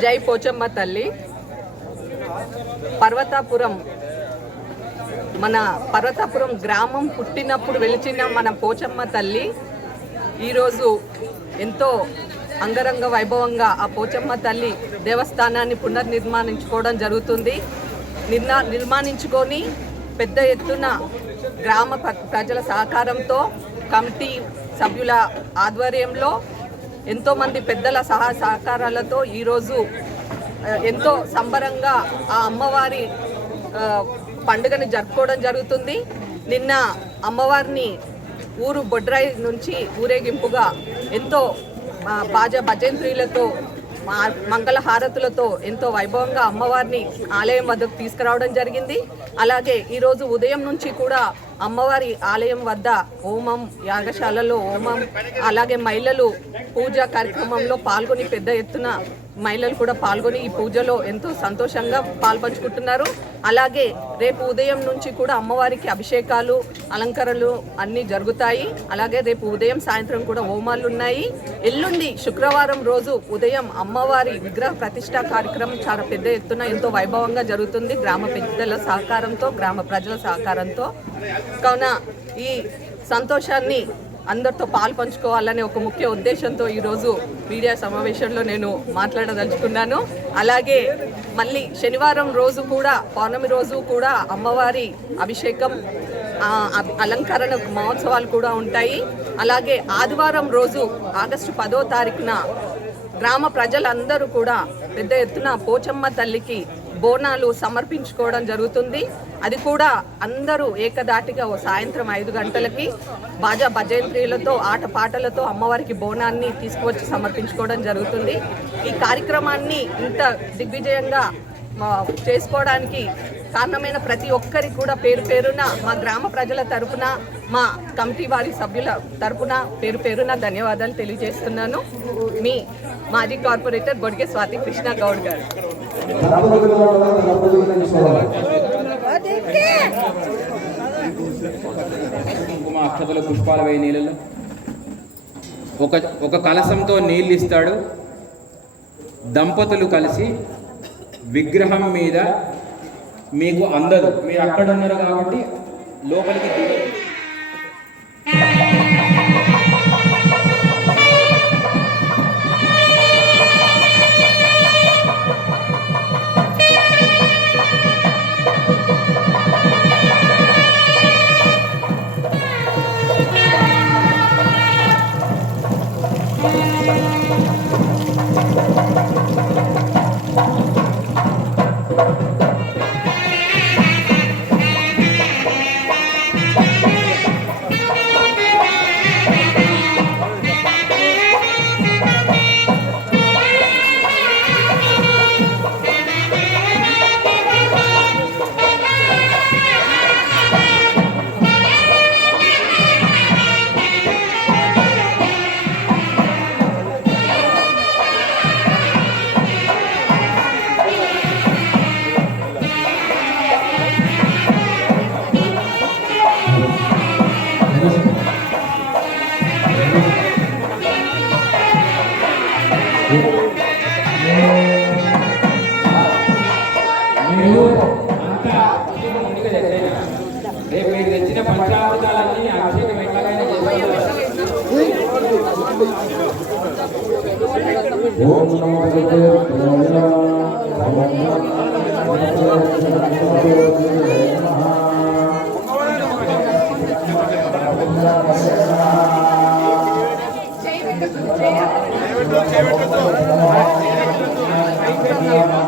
జై పోచమ్మ తల్లి. పర్వతాపురం మన పర్వతాపురం గ్రామం పుట్టినప్పుడు వెలిచిన మన పోచమ్మ తల్లి. ఈరోజు ఎంతో అంగరంగ వైభవంగా ఆ పోచమ్మ తల్లి దేవస్థానాన్ని పునర్నిర్మాణించుకోవడం జరుగుతుంది. నిర్నా నిర్మాణించుకొని పెద్ద ఎత్తున గ్రామ ప్ర- ప్రజల సహకారంతో కమిటీ సభ్యుల ఆధ్వర్యంలో ఎంతోమంది పెద్దల సహా సహకారాలతో ఈరోజు ఎంతో సంబరంగా ఆ అమ్మవారి పండుగను పండుగని జరుపుకోవడం జరుగుతుంది. నిన్న అమ్మవారిని ఊరు బొడ్రాయి నుంచి ఊరేగింపుగా ఎంతో ఆ, బాజా భజంత్రీలతో మంగళ హారతులతో ఎంతో వైభవంగా అమ్మవారిని ఆలయం వద్దకు తీసుకురావడం జరిగింది. అలాగే ఈరోజు ఉదయం నుంచి కూడా అమ్మవారి ఆలయం వద్ద హోమం యాగశాలలో హోమం అలాగే మహిళలు పూజా కార్యక్రమంలో పాల్గొని పెద్ద ఎత్తున మహిళలు కూడా పాల్గొని ఈ పూజలో ఎంతో సంతోషంగా పాల్పంచుకుంటున్నారు. అలాగే రేపు ఉదయం నుంచి కూడా అమ్మవారికి అభిషేకాలు అలంకరణలు అన్నీ జరుగుతాయి. అలాగే రేపు ఉదయం సాయంత్రం కూడా హోమాలు ఉన్నాయి. ఎల్లుండి శుక్రవారం రోజు ఉదయం అమ్మవారి విగ్రహ ప్రతిష్ట కార్యక్రమం చాలా పెద్ద ఎత్తున ఎంతో వైభవంగా జరుగుతుంది. గ్రామ పెద్దల సహకారంతో గ్రామ ప్రజల సహకారంతో. కావున ఈ సంతోషాన్ని అందరితో పాలు పంచుకోవాలనే ఒక ముఖ్య ఉద్దేశంతో ఈరోజు మీడియా సమావేశంలో నేను మాట్లాడదలుచుకున్నాను. అలాగే మళ్ళీ శనివారం రోజు కూడా పౌర్ణమి రోజు కూడా అమ్మవారి అభిషేకం అలంకరణ మహోత్సవాలు కూడా ఉంటాయి. అలాగే ఆదివారం రోజు ఆగస్టు పదో తారీఖున గ్రామ ప్రజలందరూ కూడా పెద్ద ఎత్తున పోచమ్మ తల్లికి బోనాలు సమర్పించుకోవడం జరుగుతుంది. అది కూడా అందరూ ఏకదాటిగా ఓ సాయంత్రం ఐదు గంటలకి బాజా భజంత్రీలతో ఆటపాటలతో అమ్మవారికి బోనాన్ని తీసుకువచ్చి సమర్పించుకోవడం జరుగుతుంది. ఈ కార్యక్రమాన్ని ఇంత దిగ్విజయంగా చేసుకోవడానికి కారణమైన ప్రతి ఒక్కరికి కూడా పేరు పేరున మా గ్రామ ప్రజల తరపున మా కమిటీ వారి సభ్యుల తరపున పేరు పేరున ధన్యవాదాలు తెలియజేస్తున్నాను. మీ మాజీ కార్పొరేటర్ బొడిగే స్వాతి కృష్ణ గౌడ్ గారు. పుష్పాలు వేయి నీళ్ళలో ఒక ఒక కలశంతో నీళ్ళు ఇస్తాడు. దంపతులు కలిసి విగ్రహం మీద మీకు అందదు. మీరు అక్కడ ఉన్నారు కాబట్టి లోపలికి దిగదు మీరు అంతా రేపు మీరు తెచ్చిన పంచామృతాలన్నీ అభిషేకం ఎట్లాగైనా ఓం నమో భగవతే ఆ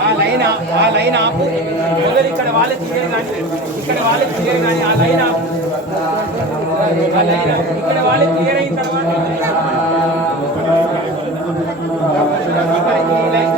ఆ- ఆ లైన్ ఆపు మొదలు ఇక్కడ వాళ్ళకి తీయరు కానీ ఇక్కడ వాళ్ళకి తీయరు కానీ ఆ లైన్ ఆపు ఆ లైన్ ఆపు. ఇక్కడ వాళ్ళకి క్లియర్ అయిన తర్వాత ఈ లైన్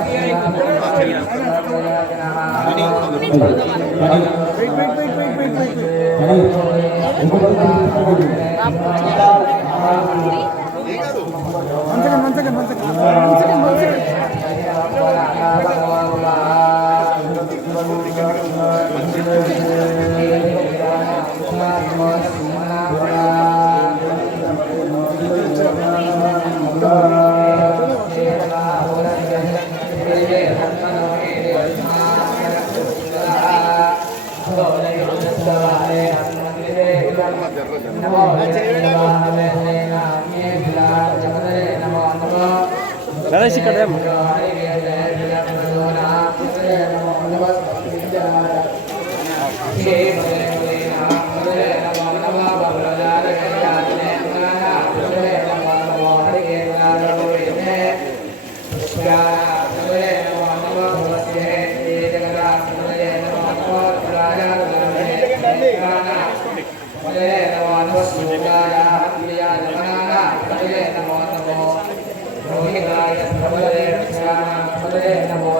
గణేష్ ఇక్కడ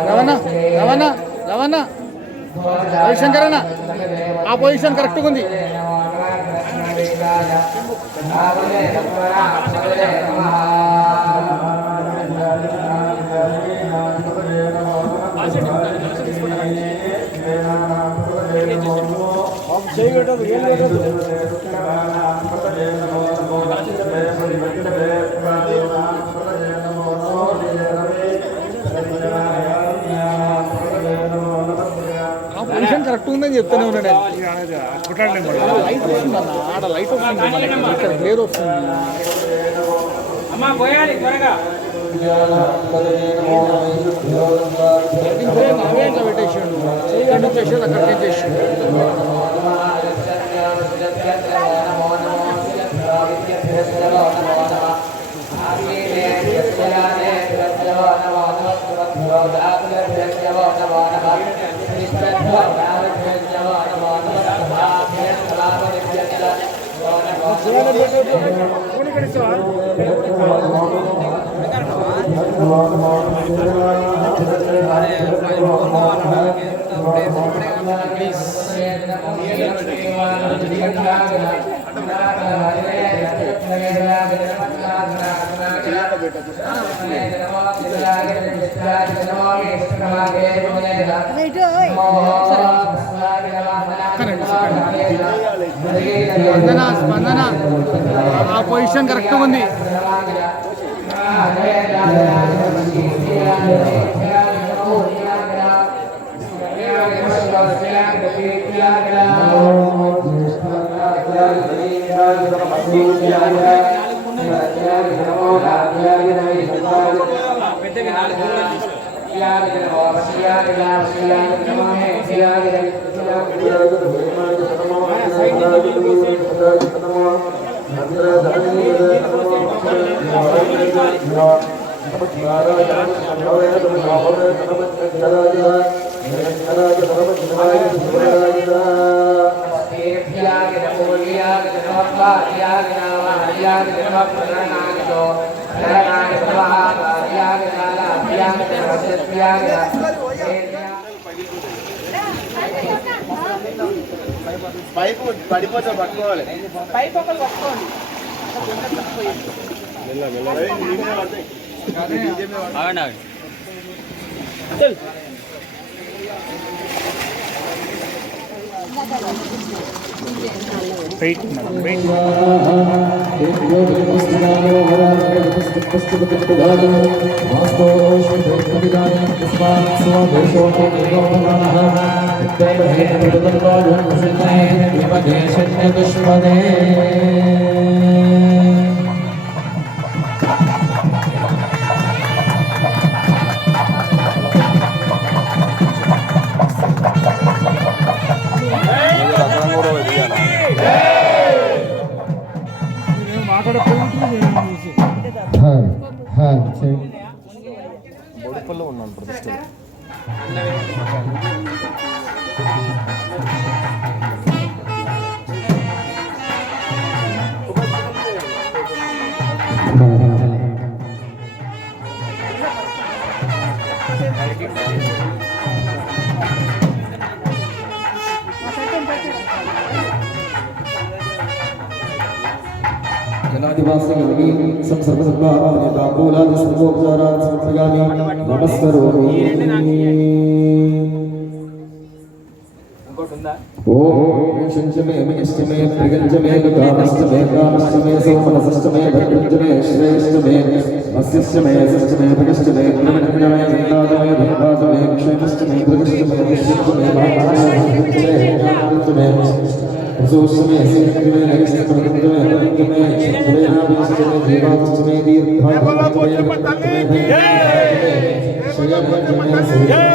రవణ రవణ రవణ రవిశంకర్ అన్న ఆ పొజిషన్ కరెక్ట్గా ఉంది. ఆ కరెక్ట్ ఉందని చెప్తూనే ఉన్నాడు లైట్ వస్తుంది అన్న ఆడ లైట్ వస్తుంది మనకి. ఇక్కడ గ్లేర్ వస్తుంది ఇట్లా పెట్టేసిండు ఇక్కడ నుంచి అక్కడికి Please. స్పందన స్పందన ఆ పొజిషన్ కరెక్ట్గా ఉంది Yeah, Yeah. పైపు పడిపోతే పట్టుకోవాలి. పైపు ఒకరు పట్టుకోండి Wait, wait, wait. ആദിവാസികളെ സംസർഗസംഭാവനെ താക്കൂലാദി സർവോപചാരാ സമർപ്പിക്കാമി നമസ്കരോമി. ഓം ശഞ്ചമേ മയശ്ചമേ പ്രഗഞ്ചമേ കാമശ്ചമേ കാമശ്ചമേ സോമനസശ്ചമേ ഭദ്രഞ്ചമേ ശ്രേഷ്ഠമേ അസ്യശ്ചമേ സശ്ചമേ ഭഗശ്ചമേ പ്രമണമേ നിന്ദാതമേ ഭഗവാതമേ ക്ഷേമശ്ചമേ പ്രകൃഷ്ടമേ വിശ്വമേ ഭാഗാമേ ഭഗവതമേ സൂക്ഷ്മേ സിദ്ധമേ ലക്ഷ്മേ പ്രകൃതമേ Hey!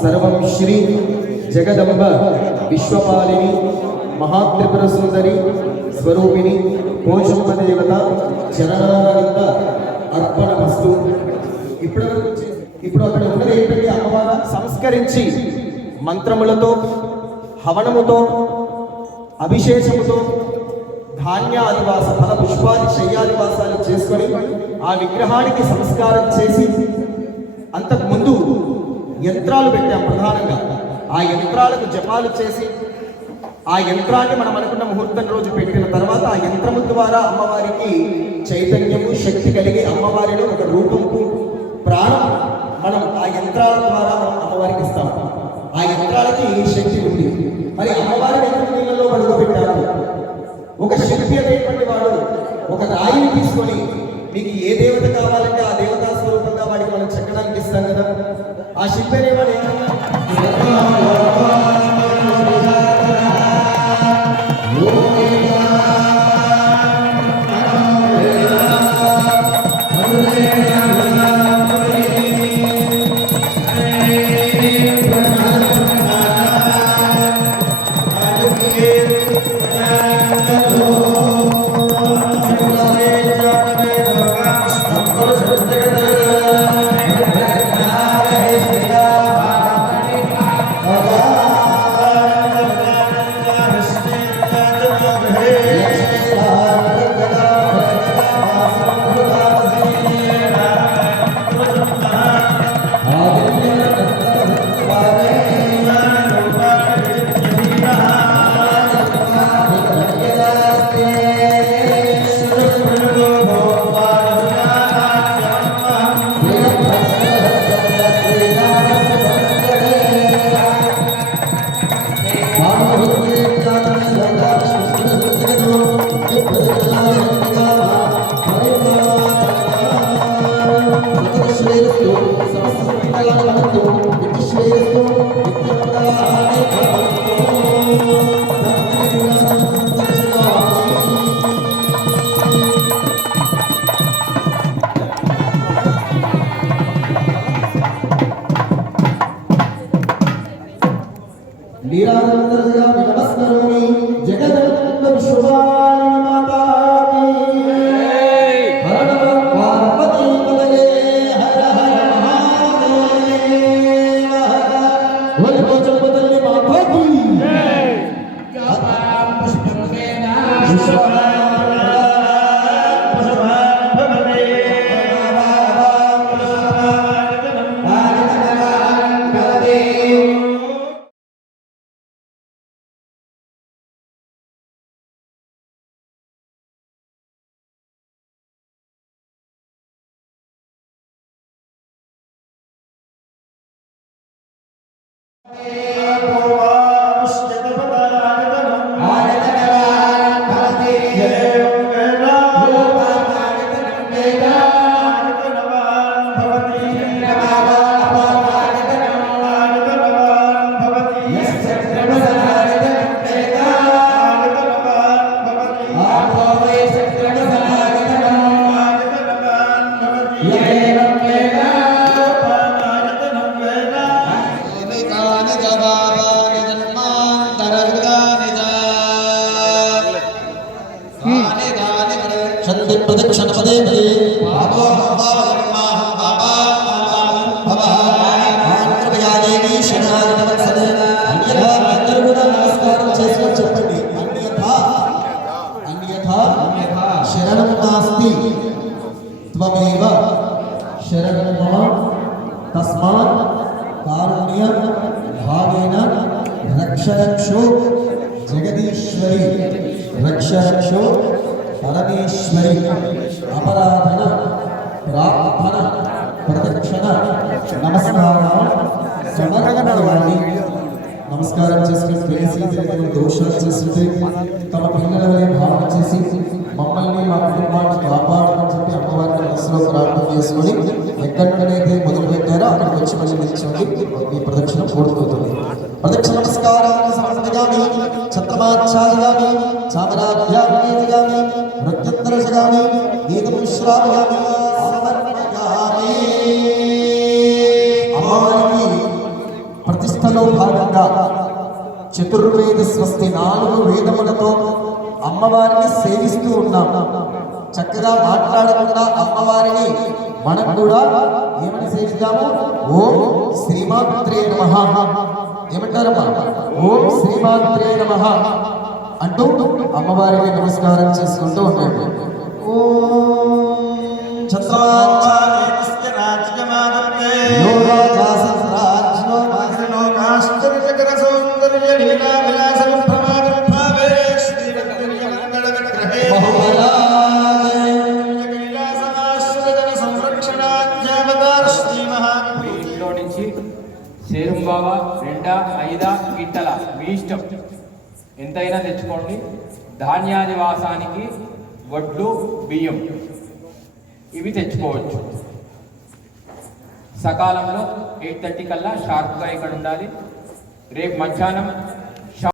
సర్వం శ్రీ జగదంబ విశ్వపాలిని మహాత్రిపుర సుందరి స్వరూపిణి పోషమ్మ దేవత చరణారవింద అర్పణమస్తు ఇప్పుడు ఇప్పుడు అక్కడ ఉన్నది ఏంటంటే అమ్మవారు సంస్కరించి మంత్రములతో హవనముతో అభిషేకముతో ధాన్యాదివాస ఫల పుష్పాది శయ్యాదివాసాలు చేసుకొని ఆ విగ్రహానికి సంస్కారం చేసి అంతకు ముందు యంత్రాలు పెట్టాం ప్రధానంగా. ఆ యంత్రాలకు జపాలు చేసి ఆ యంత్రాన్ని మనం అనుకున్న ముహూర్తం రోజు పెట్టిన తర్వాత ఆ యంత్రము ద్వారా అమ్మవారికి చైతన్యము శక్తి కలిగి అమ్మవారిలో ఒక రూపంకు ప్రాణం మనం ఆ యంత్రాల ద్వారా మనం అమ్మవారికి ఇస్తాం. ఆ యంత్రాలకి శక్తి ఉంది. మరి అమ్మవారిని ఎందుకు నీళ్ళలో పడుకోబెట్టారు ఒక శిల్పి అనేటువంటి వాడు ఒక రాయిని తీసుకొని మీకు ఏ దేవత కావాలంటే ఆ దేవత ఆ శిల్పి सन्धि प्रदक्षिण पदे पदे भागो भाव ప్రదక్షిణ నమస్కారం సమర్పయామి నమస్కారం చేసిన తెలిసి దోషాలు చేస్తుంటే తమ పిల్లల వలె భావన చేసి మమ్మల్ని మా కుటుంబాన్ని కాపాడమని చెప్పి అమ్మవారిని మనసులో ప్రార్థన చేసుకొని ఎక్కడికైతే మొదలు పెట్టారో అక్కడికి వచ్చి మళ్ళీ నిల్చోండి ఈ ప్రదక్షిణ పూర్తవుతుంది ప్రదక్షిణ నమస్కారాన్ని సమర్పయామి ఛత్రమాచ్ఛాదయామి చామరాభ్యామి నృత్యంతర జగామి ప్రతిష్టలో భాగంగా చతుర్వేద స్వస్తి నాలుగు వేదములతో అమ్మవారిని సేవిస్తూ ఉన్నాం. చక్కగా మాట్లాడకుండా అమ్మవారిని మనం కూడా ఏమని సేవిస్తాము? ఓం శ్రీమాత్రే నమ. ఏమంటారమ్మా? ఓం శ్రీమాత్రే నమ అంటూ అమ్మవారికి నమస్కారం చేసుకుంటూ ఉన్నాడు. ఓం రాజ్యమాదత్తే చేసుకోండి ధాన్యాదివాసానికి వడ్లు బియ్యం ఇవి తెచ్చుకోవచ్చు. సకాలంలో ఎయిట్ థర్టీ కల్లా షార్ప్గా ఇక్కడ ఉండాలి రేపు మధ్యాహ్నం